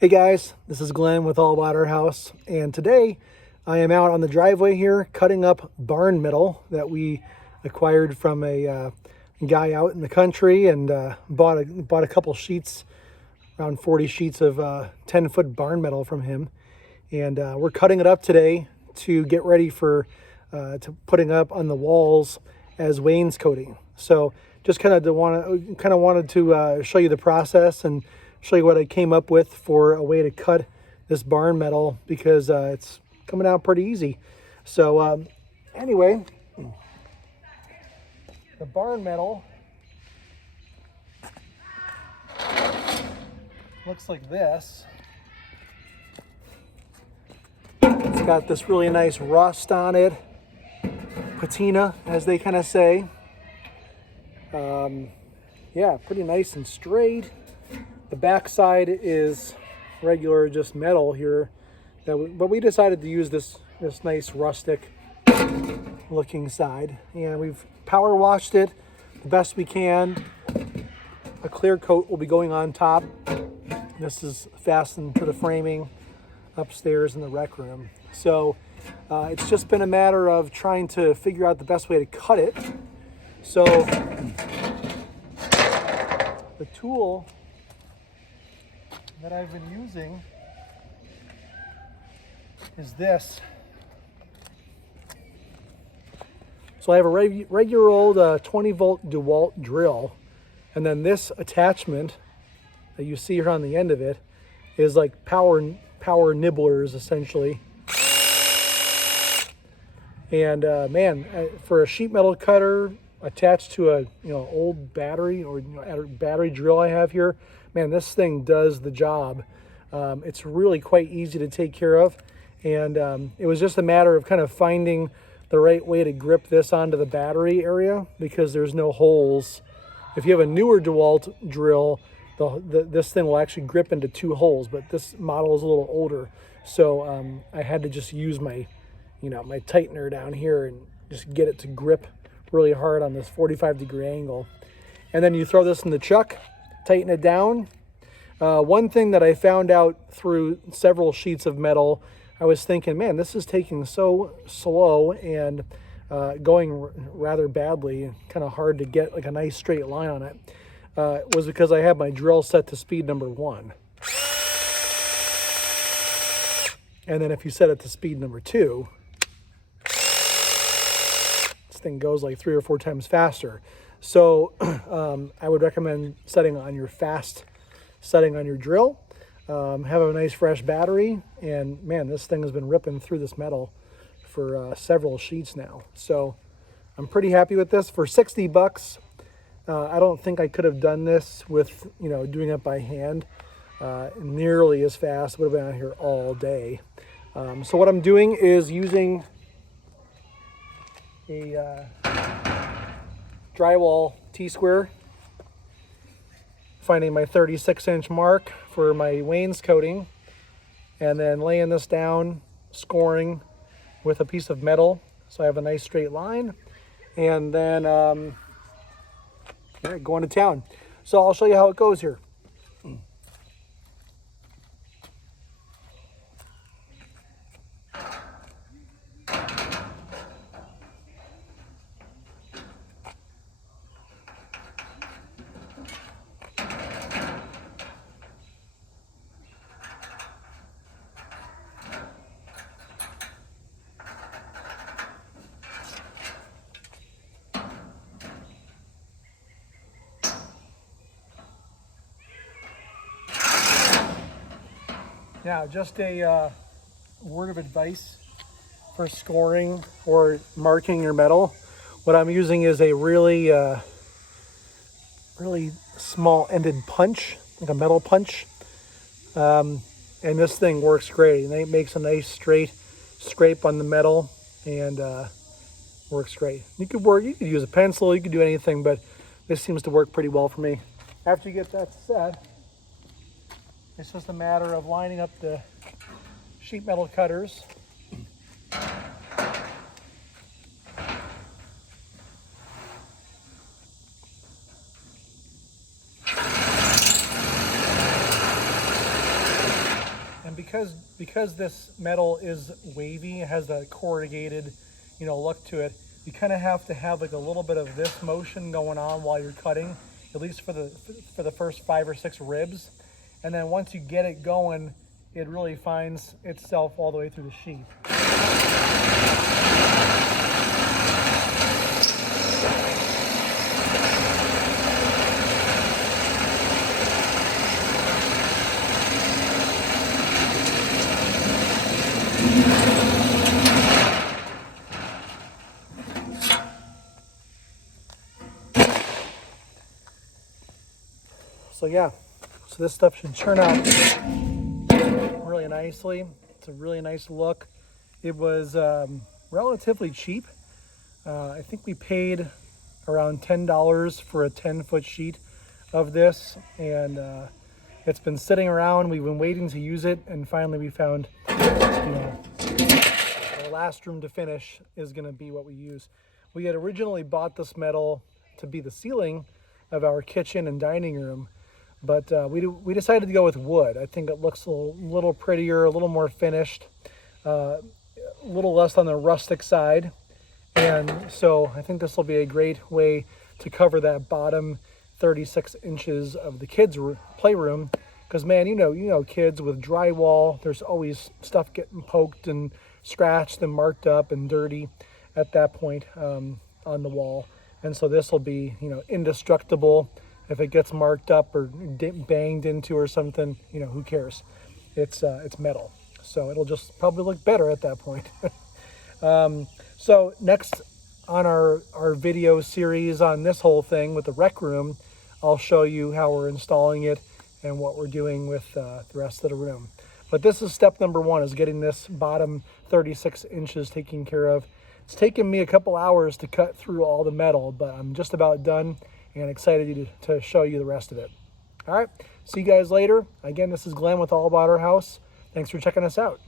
Hey guys, this is Glenn with All About Our House, and today I am out on the driveway here cutting up barn metal that we acquired from a guy out in the country, and bought a couple sheets, around 40 sheets of 10-foot barn metal from him, and we're cutting it up today to get ready for putting up on the walls as wainscoting. So just wanted to show you the process and show you what I came up with for a way to cut this barn metal, because it's coming out pretty easy. So anyway, the barn metal looks like this. It's got this really nice rust on it, patina as they kind of say. Yeah, pretty nice and straight. The back side is regular, just metal here, but we decided to use this nice rustic looking side, and we've power washed it the best we can. A clear coat will be going on top. This is fastened to the framing upstairs in the rec room. So it's just been a matter of trying to figure out the best way to cut it. So the tool that I've been using is this. So I have a regular old 20-volt DeWalt drill, and then this attachment that you see here on the end of it is like power nibblers essentially. And man, for a sheet metal cutter attached to a old battery or battery drill I have here, man, this thing does the job. It's really quite easy to take care of, and it was just a matter of kind of finding the right way to grip this onto the battery area, because there's no holes. If you have a newer DeWalt drill, this thing will actually grip into 2 holes, but this model is a little older, so I had to just use my my tightener down here and just get it to grip really hard on this 45-degree angle. And then you throw this in the chuck, tighten it down. One thing that I found out through several sheets of metal, I was thinking, man, this is taking so slow and going rather badly, kind of hard to get like a nice straight line on it, was because I had my drill set to speed number 1. And then if you set it to speed number 2, this thing goes like 3 or 4 times faster. So I would recommend setting on your fast setting on your drill. Have a nice fresh battery, and man, this thing has been ripping through this metal for several sheets now. So I'm pretty happy with this. For 60 bucks, I don't think I could have done this with doing it by hand nearly as fast. Would have been out here all day. So what I'm doing is using a drywall T-square, finding my 36-inch mark for my wainscoting, and then laying this down, scoring with a piece of metal so I have a nice straight line, and then going to town. So I'll show you how it goes here. Now, just a word of advice for scoring or marking your metal. What I'm using is a really small ended punch, like a metal punch. And this thing works great. And it makes a nice straight scrape on the metal, and works great. You could use a pencil, you could do anything, but this seems to work pretty well for me. After you get that set, it's just a matter of lining up the sheet metal cutters. because this metal is wavy, it has that corrugated, look to it. You kind of have to have like a little bit of this motion going on while you're cutting, at least for the first 5 or 6 ribs, and then once you get it going, it really finds itself all the way through the sheet. So yeah, so this stuff should turn out really nicely. It's a really nice look. It was relatively cheap. I think we paid around $10 for a 10-foot sheet of this, and it's been sitting around. We've been waiting to use it, and finally we found, our last room to finish is going to be what we use. We had originally bought this metal to be the ceiling of our kitchen and dining room, but we decided to go with wood. I think it looks a little prettier, a little more finished, a little less on the rustic side. And so I think this will be a great way to cover that bottom 36 inches of the kids' playroom. Because man, you know kids with drywall, there's always stuff getting poked and scratched and marked up and dirty at that point on the wall. And so this will be, indestructible. If it gets marked up or banged into or something, who cares? It's metal, so it'll just probably look better at that point. So next on our video series on this whole thing with the rec room, I'll show you how we're installing it and what we're doing with the rest of the room. But this is step number 1, is getting this bottom 36 inches taken care of. It's taken me a couple hours to cut through all the metal, but I'm just about done and excited to show you the rest of it. All right, see you guys later. Again, this is Glenn with All About Our House. Thanks for checking us out.